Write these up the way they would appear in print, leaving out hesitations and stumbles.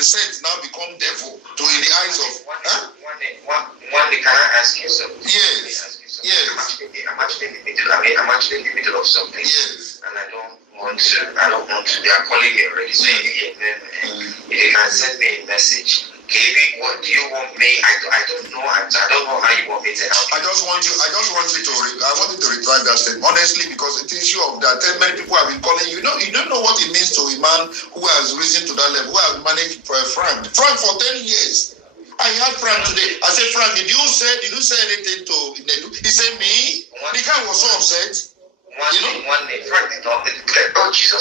the saint now become devil in the eyes of. One day, can I ask you something? Yes. Yes. I'm actually in the middle of something. Yes. And I don't want to. They are calling me already. So if you can send me a message. KB, what do you want me? I don't know. I don't know how you want me to help. I just want you to retrieve that statement honestly, because it is issue of that. Many people have been calling you. You don't know what it means to a man who has risen to that level, who has managed Frank for 10 years. I had Frank today. I said, Frank, did you say anything to NEDU? He said, me. The guy was so upset. One day, Frank did not declare. Oh, Jesus.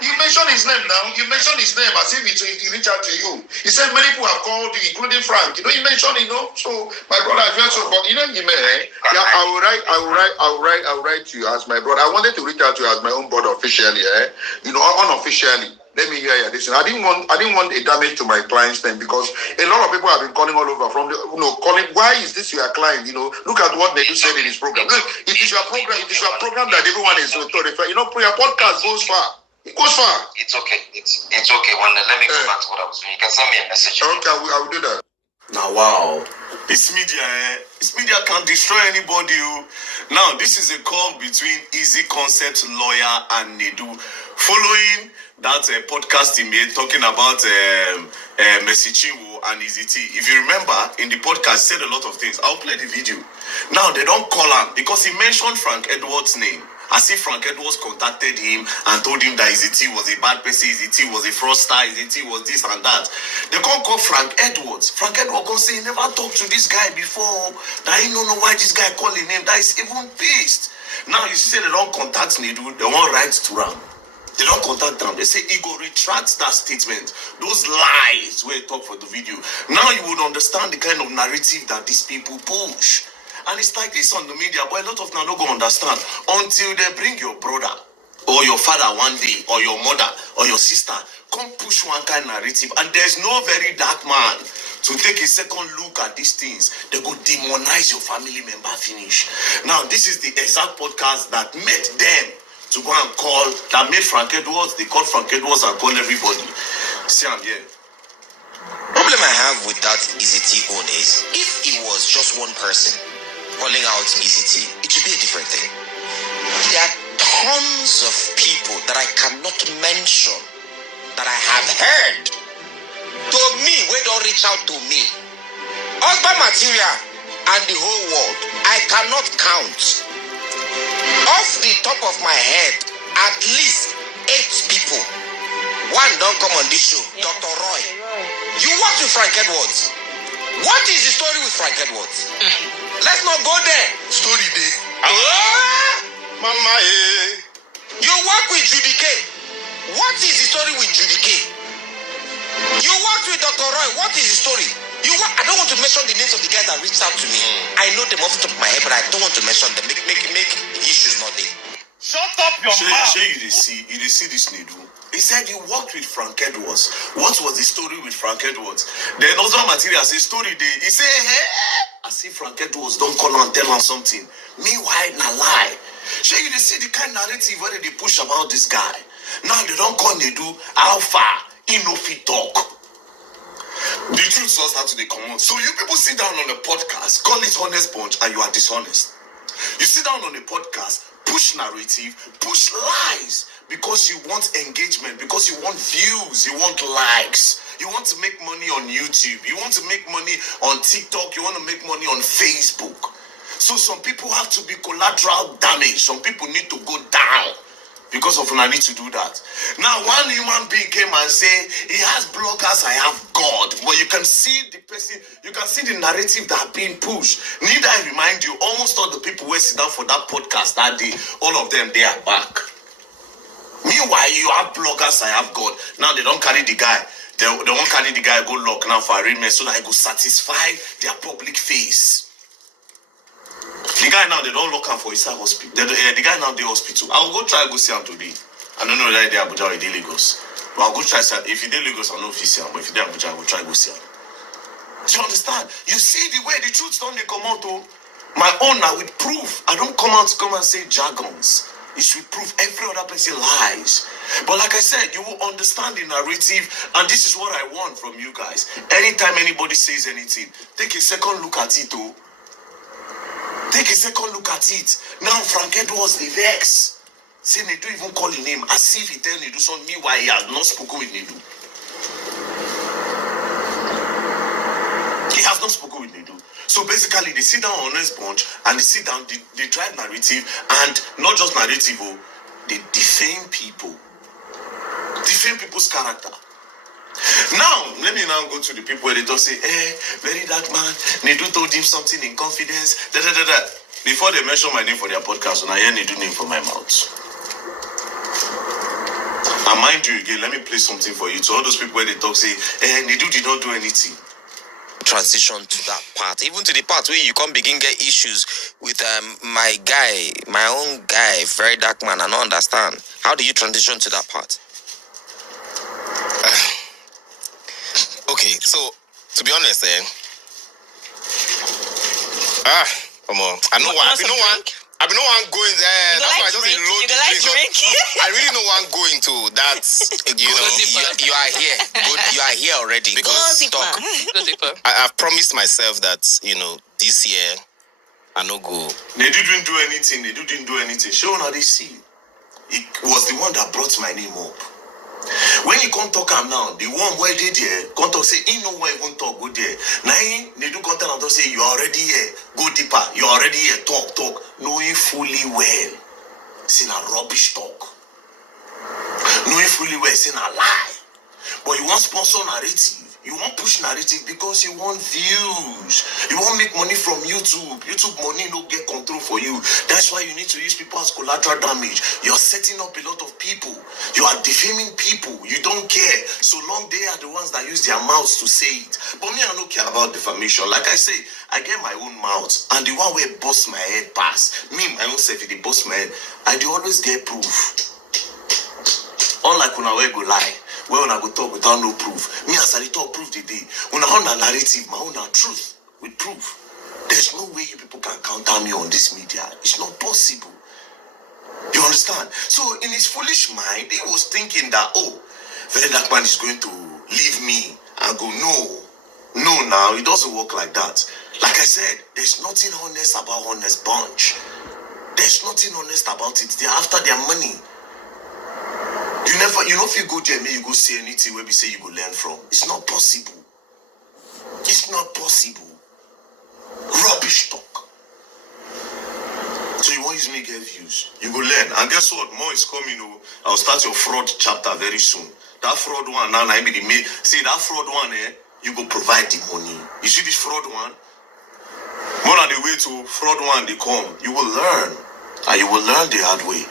You mentioned his name now. You mentioned his name as if he reached out to you. He said many people have called you, including Frank. He mentioned, So my brother, I felt so. But I will write to you as my brother. I wanted to reach out to you as my own brother officially, unofficially. Let me hear you. Listen, I didn't want a damage to my client's name, because a lot of people have been calling all over from calling. Why is this your client? Look at what NEDU said in his program. Look, it is your program. It is your program that everyone is referring. Your podcast goes far. It goes far. It's okay. It's okay. Let me go back to what I was saying. You can send me a message. Okay, I will do that. Now, wow. This media can destroy anybody. Now, this is a call between Easy Concept lawyer and NEDU, following that podcast he made talking about Mercy Chinwo and Easytee. If you remember, in the podcast, he said a lot of things. I'll play the video. Now, they don't call him because he mentioned Frank Edwards' name. As if Frank Edwards contacted him and told him that Easytee was a bad person, Easytee was a fraudster, Easytee was this and that. They can't call Frank Edwards. Frank Edwards can say he never talked to this guy before. That he don't know why this guy calling him. That is even pissed. Now you see they don't contact NEDU, they won't write to him. They don't contact them. They say he go retract that statement. Those lies where he talk for the video. Now you would understand the kind of narrative that these people push. And it's like this on the media, but a lot of them don't go understand until they bring your brother or your father one day, or your mother or your sister, come push one kind of narrative. And there's no very dark man to take a second look at these things. They go demonize your family member finish. Now, this is the exact podcast that made them to go and call, that made Frank Edwards. They called Frank Edwards and called everybody. See, I'm here. Problem I have with that Easytee own is, if it was just one person calling out Easytee, it would be a different thing. There are tons of people that I cannot mention that I have heard to me, where don't reach out to me. Husband material and the whole world, I cannot count. Off the top of my head, at least 8 people. One don't come on this show, yeah, Dr. Roy. You work with Frank Edwards. What is the story with Frank Edwards? Let's not go there. Story day. Mama, You work with Judy K. What is the story with Judy K? You work with Dr. Roy. What is the story? I don't want to mention the names of the guys that reached out to me. I know them off the top of my head, but I don't want to mention them. Make issues not there. Shut up your mouth. You see this NEDU. He said he worked with Frank Edwards. What was the story with Frank Edwards? Then other materials, a story day. He said, hey, I see Frank Edwards don't call and tell him something. Meanwhile, na lie. You see the kind of narrative where they push about this guy. Now they don't call NEDU alpha. He no fit talk. The truth will start to come out. So you people sit down on a podcast, call it honest bunch, and you are dishonest. You sit down on a podcast, push narrative, push lies, because you want engagement, because you want views, you want likes, you want to make money on YouTube, you want to make money on TikTok, you want to make money on Facebook. So some people have to be collateral damage. Some people need to go down because of I need to do that. Now, one human being came and said, he has bloggers, I have God. But you can see the person, you can see the narrative that are being pushed. Need I remind you, almost all the people who sit down for that podcast that day, all of them, they are back. Meanwhile, you have bloggers, I have God. Now, they don't carry the guy. They won't carry the guy, go lock now for arraignment so that I go satisfy their public face. The guy now, they don't lock him for his hospital. The guy now, the hospital. I'll go try to go see him today. I don't know whether they're Abuja or they're Lagos. But I'll go try. If you're Lagos, I'll know if you see him. But if you're Abuja, I will try to go see him. Do you understand? You see the way the truth don't come out. My own now with proof. I don't come out to come and say jargons. It's with proof. Every other person lies. But like I said, you will understand the narrative, and this is what I want from you guys. Anytime anybody says anything, take a second look at it, oh. Take a second look at it. Now Frank Edwards, the vex. Say Nedu even call his name as if he tell Nedu something. Meanwhile, he has not spoken with Nedu. He has not spoken with Nedu. So basically, they sit down on Honest Bunch and they sit down, they drive narrative, and not just narrative, oh, they defame people. Defame people's character. Now, let me now go to the people where they don't say, very dark man, Nedu told him something in confidence, Before they mention my name for their podcast, when I hear Nedu name from my mouth. And mind you again, let me play something for you. To all those people where they talk, say, Nedu did not do anything. Transition to that part, even to the part where you can't begin get issues with my guy, my own guy, very dark man. I don't understand. How do you transition to that part? Okay, so to be honest, come on. I know why. I've been no one going there. That's why I just load the drink. I really know one going to that. You are here. You are here already. Because I've promised myself that this year I no go. They didn't do anything. Show how they see. It was the one that brought my name up. When you come talk am now, the one where they there, come talk say, he no one even talk, go there. Now they do content and talk say, you are already here, go deeper, you are already here, talk, knowing fully well, say na rubbish talk. Knowing fully well, say na lie. But you want sponsor narrative, you want push narrative because you want views. You want make money from YouTube. YouTube money no get control for you. That's why you need to use people as collateral damage. You're setting up a lot of people. You are defaming people. You don't care. So long they are the ones that use their mouths to say it. But me, I don't care about defamation. Like I say, I get my own mouth. And the one where bust my head pass. Me, my own self, if they bust my head, I do always get proof. Unlike when I go lie. Well, when I go talk without no proof. Me as I talk proof the day. When I own a narrative, my own truth with proof. There's no way you people can counter me on this media. It's not possible. You understand? So in his foolish mind, he was thinking that, very dark man is going to leave me and go, no, now it doesn't work like that. Like I said, there's nothing honest about Honest Bunch. There's nothing honest about it. They're after their money. You know if you go there, maybe you go say anything where we say you go learn from. It's not possible. It's not possible. Rubbish talk. So you want use me get views. You go learn. And guess what? More is coming. I'll start your fraud chapter very soon. That fraud one, now I be the main. See that fraud one, you go provide the money. You see this fraud one? More on the way to fraud one, they come. You will learn. And you will learn the hard way.